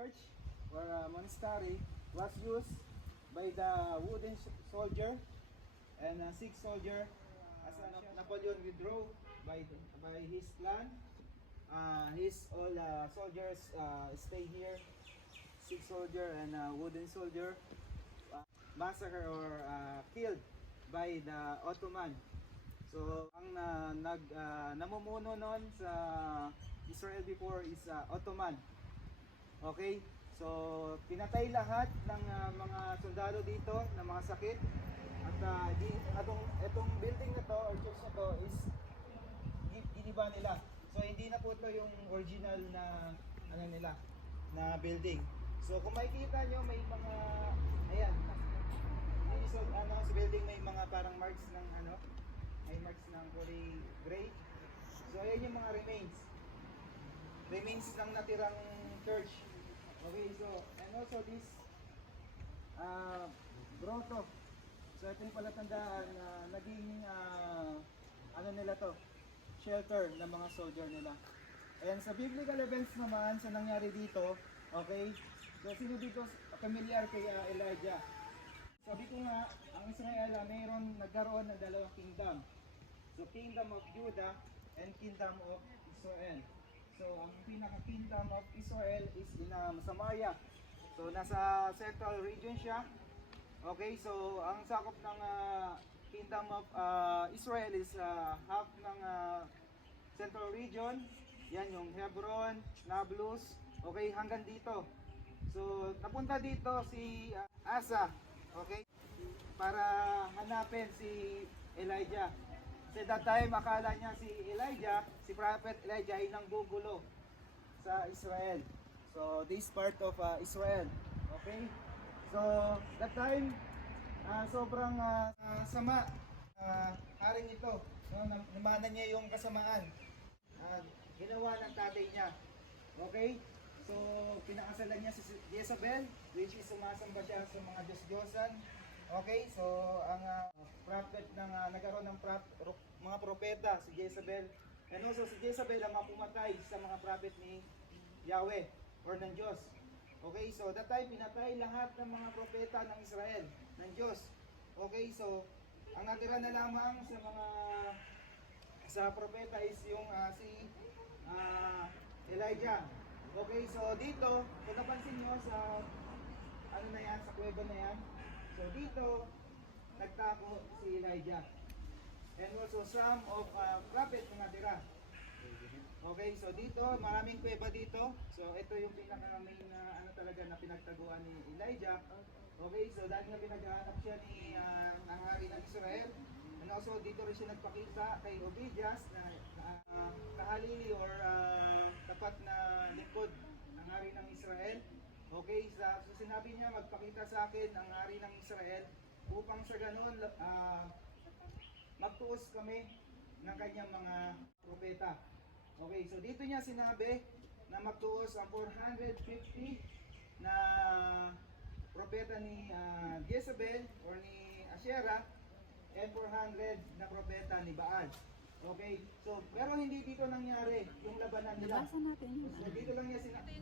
church or monastery was used by the wooden soldier and sick soldier as Napoleon withdrew by his clan. His all soldiers stay here, sick soldier and wooden soldier massacred or killed by the Ottoman. So ang namumuno noon sa Israel before is Ottoman. Okay? So pinatay lahat ng mga sundalo dito na mga sakit. At itong building na to or church na to is giniba nila. So hindi na po ito yung original na ano nila na building. So kung makikita nyo may mga ayan. So sa building may mga parang marks ng may marks ng kulay gray. So ayan yung mga remains ng natirang church. Okay, so and also this grotto. So ito yung palatandaan na naging nila to, shelter ng mga soldier nila. And sa biblical events naman, sa nangyari dito, okay, so sino dito familiar kay Elijah? Sabi ko nga, ang Israel nagkaroon ng dalawang kingdom. So kingdom of Judah and kingdom of Israel. So ang pinaka-kingdom of Israel is in Samaria. So nasa central region siya. Okay, so ang sakop ng kingdom of Israel is half ng central region. Yan yung Hebron, Nablus. Okay, hanggang dito. So napunta dito si Asa. Okay, para hanapin si Elijah. Kasi that time akala niya si Prophet Elijah ay nanggugulo sa Israel. So this part of Israel. Okay? So that time sobrang sama haring ito. No? Namanan niya yung kasamaan. Ginawa ng tatay niya. Okay? So pinakasalan niya si Jezebel, which is sumasamba siya sa mga Diyos-Diyosan. Okay, so ang prophet nagkaroon ng mga propeta si Jezebel. And also si Jezebel ang mapumatay sa mga prophet ni Yahweh or ng Diyos. Okay, so that time pinatay lahat ng mga propeta ng Israel, ng Diyos. Okay, so ang natira na lamang sa propeta is yung si Elijah. Okay, so dito, kung napansin nyo sa sa kuweba na yan, so dito, nagtago si Elijah. And also some of prophet na natira. Okay, so dito, maraming kuweba dito. So ito yung pinaka-main na talaga na pinagtaguan ni Elijah. Okay, so dahil nga pinaghahanap siya ng hari ng Israel. And also dito rin siya nagpakita kay Obedias na kahalili or tapat na lingkod ng hari ng Israel. Okay, so sinabi niya magpakita sa akin ang hari ng Israel upang sa ganoon magtuos kami ng kanyang mga propeta. Okay, so dito niya sinabi na magtuos ang 450 na propeta ni Jezebel or ni Asherah and 400 na propeta ni Baal. Okay, so pero hindi dito nangyari yung labanan nila. Nabasa natin. So dito lang niya sinabi.